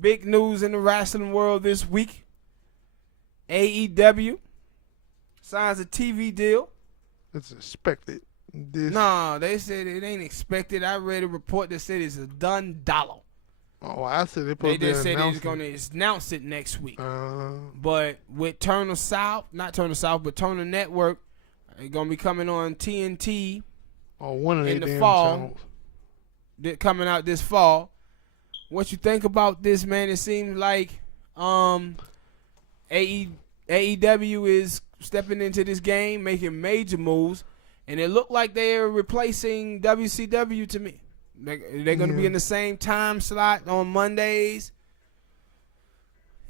big news in the wrestling world this week. AEW signs a TV deal. It's expected. No, they said it ain't expected. I read a report that said it's a done dollar. Oh, I said they just said they're going to announce it next week. But with Turner Network, they're going to be coming on TNT one of in the damn fall. channels. They're coming out this fall. What you think about this, man? It seems like AEW is stepping into this game, making major moves, and it looked like they're replacing WCW to me. They're going to be in the same time slot on Mondays,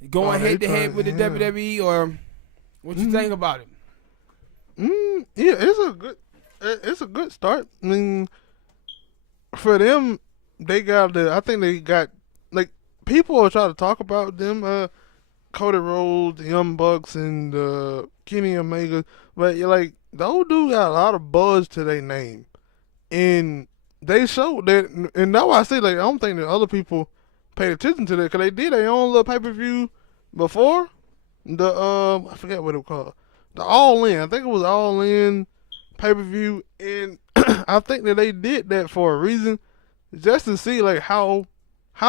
going head to head with the WWE. Or what you think about it? Yeah, it's a good start. I mean, for them, I think they got, like, people are trying to talk about them, Cody Rhodes, the Young Bucks, and Kenny Omega, but you're like, those dudes got a lot of buzz to their name, and they showed that, and that's why I say, like, I don't think that other people paid attention to that, because they did their own little pay-per-view before, I forget what it was called, the All In, I think it was All In pay-per-view, and I think that they did that for a reason, just to see, like, how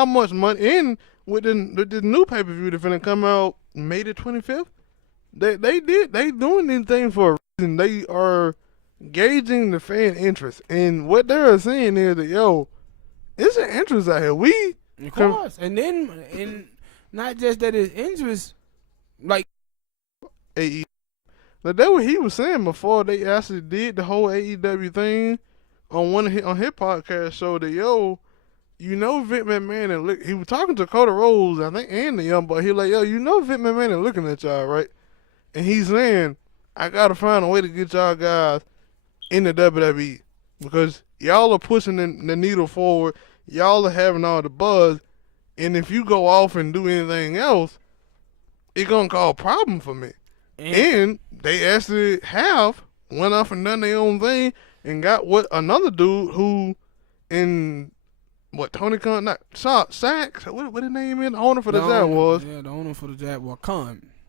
much money, and with the new pay-per-view that's gonna come out May the 25th, they doing these things for a reason. They are gauging the fan interest, and what they're saying is that, it's an interest out here. Of course, and not just that it's interest, like AEW. Like that's what he was saying before they actually did the whole AEW thing on his podcast show. That Vince McMahon and he was talking to Cody Rhodes, I think, and the Young Buck. He like, Vince McMahon is looking at y'all, right? And he's saying, I gotta find a way to get y'all guys in the WWE because y'all are pushing the needle forward. Y'all are having all the buzz, and if you go off and do anything else, it's gonna cause a problem for me. And they actually went off and done their own thing and got another dude who Tony Khan, not Sachs, what his name is? The owner for the Jaguars. Yeah, the owner for the Jaguars,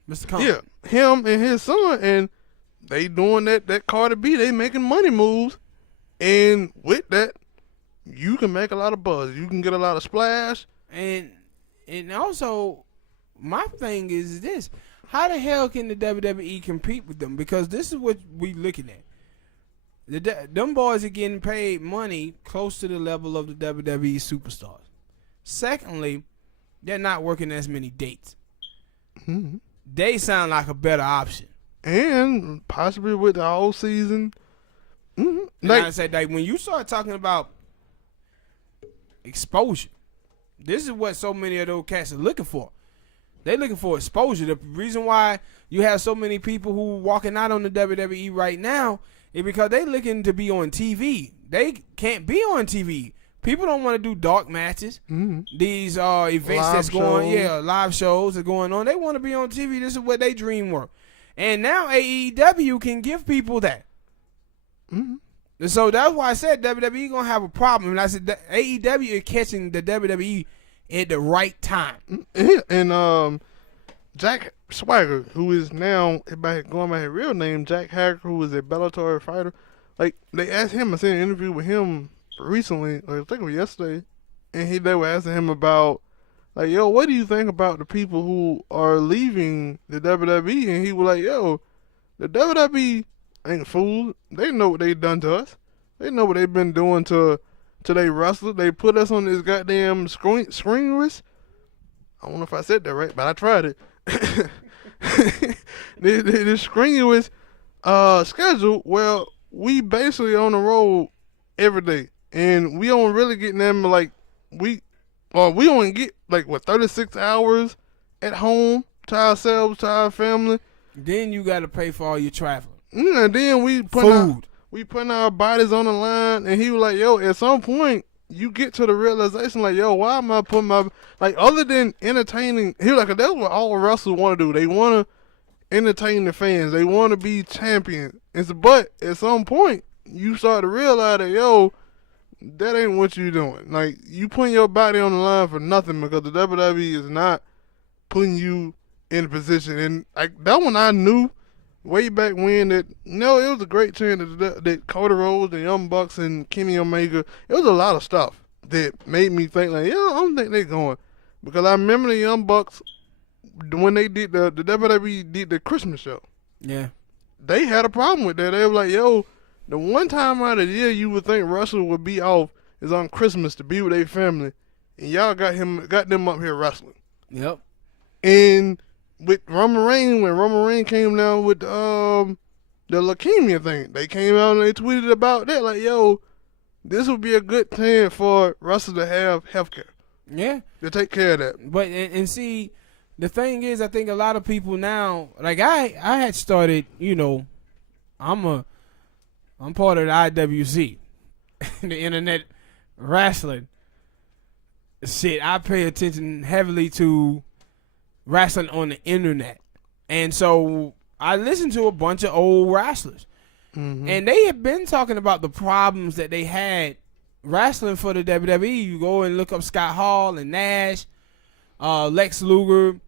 Mr. Khan. Yeah, him and his son, and they doing that Cardi B, they making money moves, and with that, you can make a lot of buzz. You can get a lot of splash. And also, my thing is this. How the hell can the WWE compete with them? Because this is what we looking at. Them boys are getting paid money close to the level of the WWE superstars. Secondly, they're not working as many dates. Mm-hmm. They sound like a better option. And possibly with the whole season. Mm-hmm. And I said, like, when you start talking about exposure, this is what so many of those cats are looking for. They're looking for exposure. The reason why you have so many people who walking out on the WWE right now is because they looking to be on TV. They can't be on TV. People don't want to do dark matches. Mm-hmm. These events live shows are going on. They want to be on TV. This is what they dream work. And now AEW can give people that. Mm-hmm. And so that's why I said WWE going to have a problem. And I said AEW is catching the WWE at the right time. And Jack Swagger, who is now, going by his real name, Jack Hager, who was a Bellator fighter, like, they asked him, I seen an interview with him recently, or I think it was yesterday, and they were asking him about, like, what do you think about the people who are leaving the WWE? And he was like, the WWE ain't fools. They know what they done to us. They know what they've been doing to they wrestlers. They put us on this goddamn screen list. I don't know if I said that right, but I tried it. the screen list schedule, well, we basically on the road every day. And we don't really get them, like, we only get, 36 hours at home to ourselves, to our family. Then you got to pay for all your traveling. And then we putting our bodies on the line, and he was like, at some point, you get to the realization, like, why am I putting my, other than entertaining, he was like, that's what all wrestlers want to do. They want to entertain the fans. They want to be champions. But at some point, you start to realize that, that ain't what you doing. Like, you putting your body on the line for nothing because the WWE is not putting you in a position. And like that one I knew way back when that, it was a great chance that Cody Rhodes, the Young Bucks, and Kenny Omega, it was a lot of stuff that made me think like, I don't think they're going. Because I remember the Young Bucks, when they did the WWE did the Christmas show. Yeah. They had a problem with that. They were like, yo, the one time out of the year you would think Russell would be off is on Christmas to be with their family. And y'all got them up here wrestling. Yep. And with Roman Reigns, when Roman Reigns came down with the leukemia thing, they came out and they tweeted about that. Like, yo, this would be a good time for Russell to have healthcare. Yeah. To take care of that. But, and see, the thing is, I think a lot of people now, like I had started, I'm part of the IWC, the internet wrestling shit. I pay attention heavily to wrestling on the internet. And so I listen to a bunch of old wrestlers. Mm-hmm. And they have been talking about the problems that they had wrestling for the WWE. You go and look up Scott Hall and Nash, Lex Luger,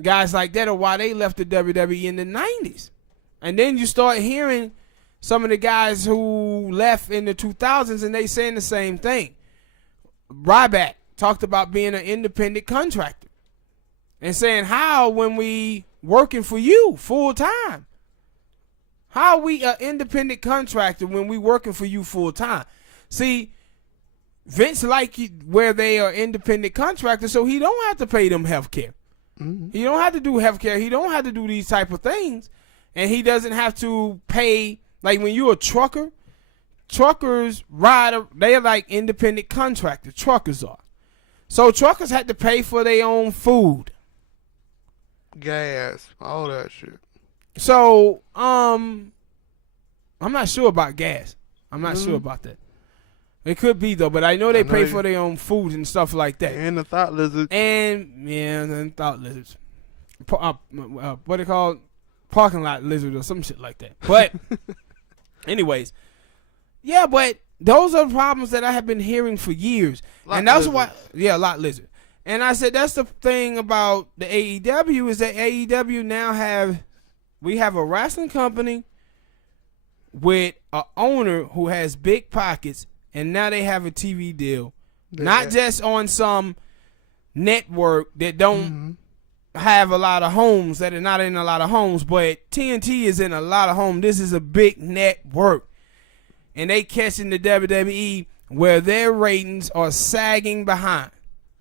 guys like that, or why they left the WWE in the 90s. And then you start hearing some of the guys who left in the 2000s, and they saying the same thing. Ryback talked about being an independent contractor and saying, how when we working for you full time? How are we an independent contractor when we working for you full time? See, Vince like where they are independent contractors, so he don't have to pay them health care. Mm-hmm. He don't have to do health care. He don't have to do these type of things. And he doesn't have to pay, like when you're a trucker, truckers they're like independent contractors. Truckers are. So truckers had to pay for their own food. Gas, all that shit. So, I'm not sure about gas. I'm not sure about that. It could be though, but I know they pay for their own food and stuff like that. And the thought lizards. And thought lizards. What they call parking lot lizard or some shit like that. But, anyways, yeah. But those are problems that I have been hearing for years, and that's why. Yeah, lot lizard. And I said that's the thing about the AEW is that AEW now we have a wrestling company with an owner who has big pockets. And now they have a TV deal, not just on some network that don't have a lot of homes, that are not in a lot of homes, but TNT is in a lot of homes. This is a big network. And they catching the WWE where their ratings are sagging behind.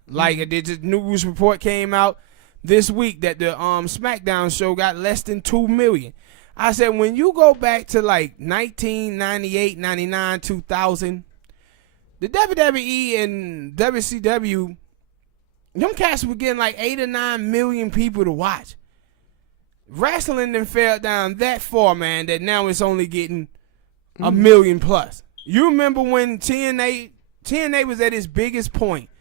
Like the news report came out this week that the SmackDown show got less than 2 million. I said, when you go back to like 1998, 99, 2000, the WWE and WCW, them cats were getting like 8 or 9 million people to watch. Wrestling then fell down that far, man, that now it's only getting a million plus. You remember when TNA was at its biggest point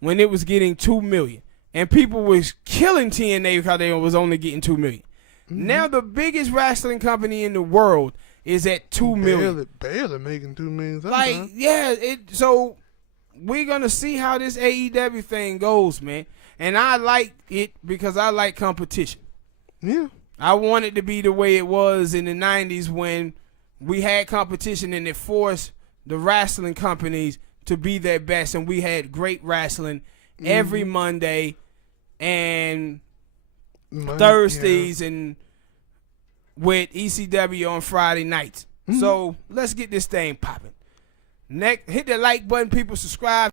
when it was getting 2 million. And people was killing TNA because they was only getting 2 million. Now the biggest wrestling company in the world is at 2 million. Barely making 2 million. Like, yeah, so we're gonna see how this AEW thing goes, man. And I like it because I like competition. Yeah. I want it to be the way it was in the 90s when we had competition and it forced the wrestling companies to be their best, and we had great wrestling every Monday and Thursdays and with ECW on Friday nights. So let's get this thing popping. Hit the like button, people. Subscribe.